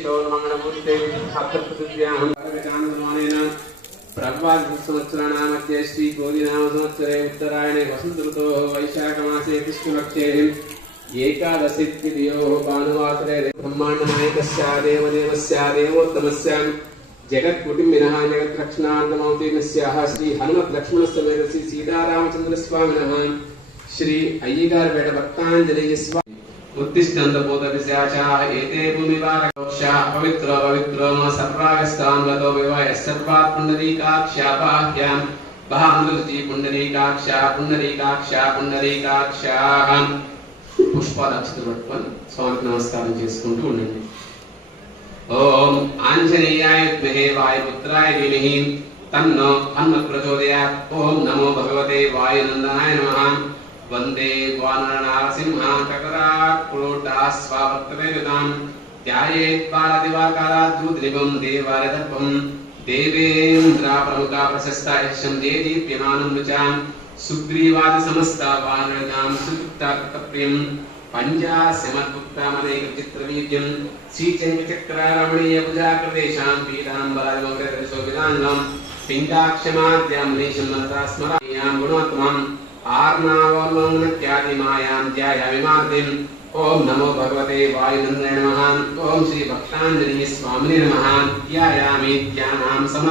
मंगलमूर्ते सप्तप्रतिज्ञाहं चांद्रमानेन प्रभात संवत्सराणामध्ये श्री क्रोधिनाम संवत्सरे उत्तरायणे वसंत ऋतोः वैशाखमासे कृष्णपक्षे एकादशी तिथ्योः भानुवासरे ब्रह्माण्डनायकस्य देवदेवस्य देवोत्तमस्य जगत्कुटुम्बिनः जगद्रक्षणार्थमवतीर्णस्याः श्री हनुमत् लक्ष्मणसमेत श्री सीतारामचन्द्रस्वामिनः श्री अय्यगारपेट भक्ताञ्जलि स्वामी उत्तिष्ठन्त भूतपिशाचाः एते भूमिवारकोक्षाः पवित्रो पवित्रो म सर्वागस्तान्वतो विवाय सर्वात् पुण्डरीकाक्षापाह्यां भानुरुचि पुण्डरीकाक्षाः पुण्डरीकाक्षाः पुण्डरीकाक्षाः पुष्पादक्षितలు పట్టుకొని స్వామికి నమస్కారం చేసుకుంటూ ఉండండి. ఓం ఆంజనేయాయ విద్మహే వాయుపుత్రాయ ధీమహి తన్నో హనుమత్ ప్రచోదయాత్. ఓం నమో భగవతే వాయునందనాయ నమః. वंदे वानरनारसिंहां चकराक्रोटास्वावर्तवेगतां ध्यायेत् बालदिवाकाराद्रुद्रिवं देवालयदर्पं देवेन्द्राप्रमुखा प्रशस्ता यशं देदीप्यमानं रुचां सुग्रीवादिसमस्ता वानरगां सुयुक्ताकृतप्रियं पञ्चास्यमद्भुक्तामनेकचित्रवीर्यं श्रीचन्द्रचक्रारमणीयभुजाकृतेषां पीताम्बरादिमग्रशोभिताङ्गं पिण्डाक्षमाद्यां मनीषं मनसा स्मराम्यां गुणोत्तमम् आर्नावलोकनत्यादिमायां ध्यायामिमार्तिम्. ओम नमो भगवते वायुनन्दनाय नमः. ओम श्री भक्ताञ्जलि स्वामिने नमः. ध्यायामि ध्यानां कर्म